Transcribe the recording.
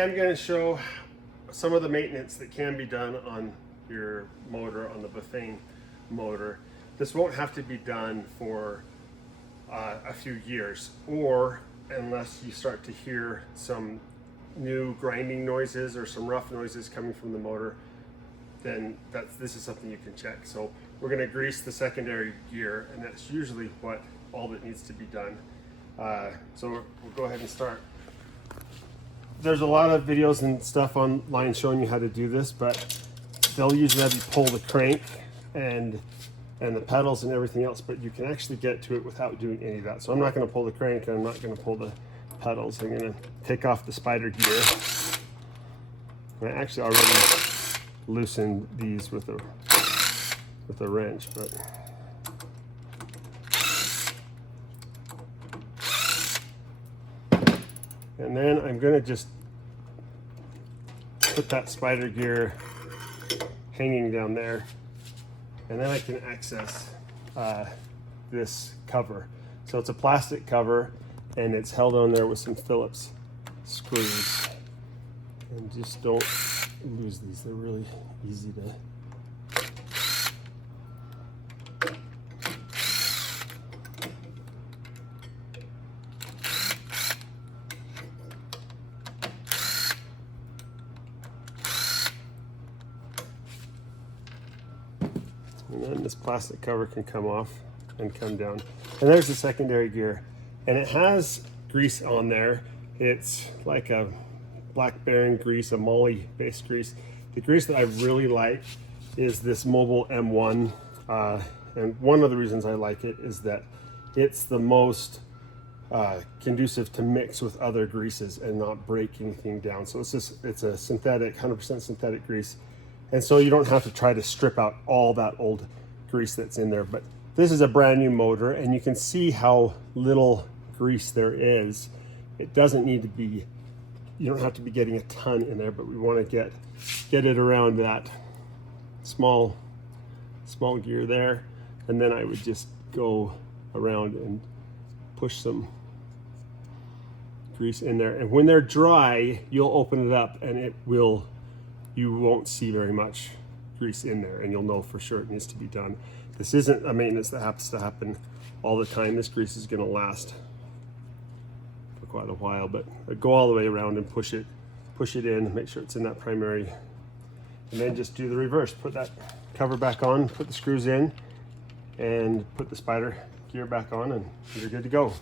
I'm going to show some of the maintenance that can be done on your motor, on the Bethane motor. This won't have to be done for a few years, or unless you start to hear some new grinding noises or some rough noises coming from the motor, then this is something you can check. So we're going to grease the secondary gear, and that's usually all that needs to be done. So we'll go ahead and start. There's a lot of videos and stuff online showing you how to do this, but they'll usually have you pull the crank and the pedals and everything else, but you can actually get to it without doing any of that. So I'm not going to pull the crank, and I'm not going to pull the pedals. I'm going to take off the spider gear. I actually already loosened these with a wrench, but and then I'm going to just put that spider gear hanging down there, and then I can access this cover. So it's a plastic cover, and it's held on there with some Phillips screws. And just don't lose these, they're really easy to. And then this plastic cover can come off and come down. And there's the secondary gear. And it has grease on there. It's like a Black Baron grease, a moly based grease. The grease that I really like is this Mobile M1. And one of the reasons I like it is that it's the most conducive to mix with other greases and not break anything down. So it's a synthetic, 100% synthetic grease. And so you don't have to try to strip out all that old grease that's in there. But this is a brand new motor, and you can see how little grease there is. It doesn't need to be, you don't have to be getting a ton in there, but we want to get it around that small gear there. And then I would just go around and push some grease in there. And when they're dry, you'll open it up, and you won't see very much grease in there, and you'll know for sure it needs to be done. This isn't a maintenance that happens to happen all the time. This grease is going to last for quite a while, but go all the way around and push it in, make sure it's in that primary, and then just do the reverse. Put that cover back on, put the screws in, and put the spider gear back on, and you're good to go.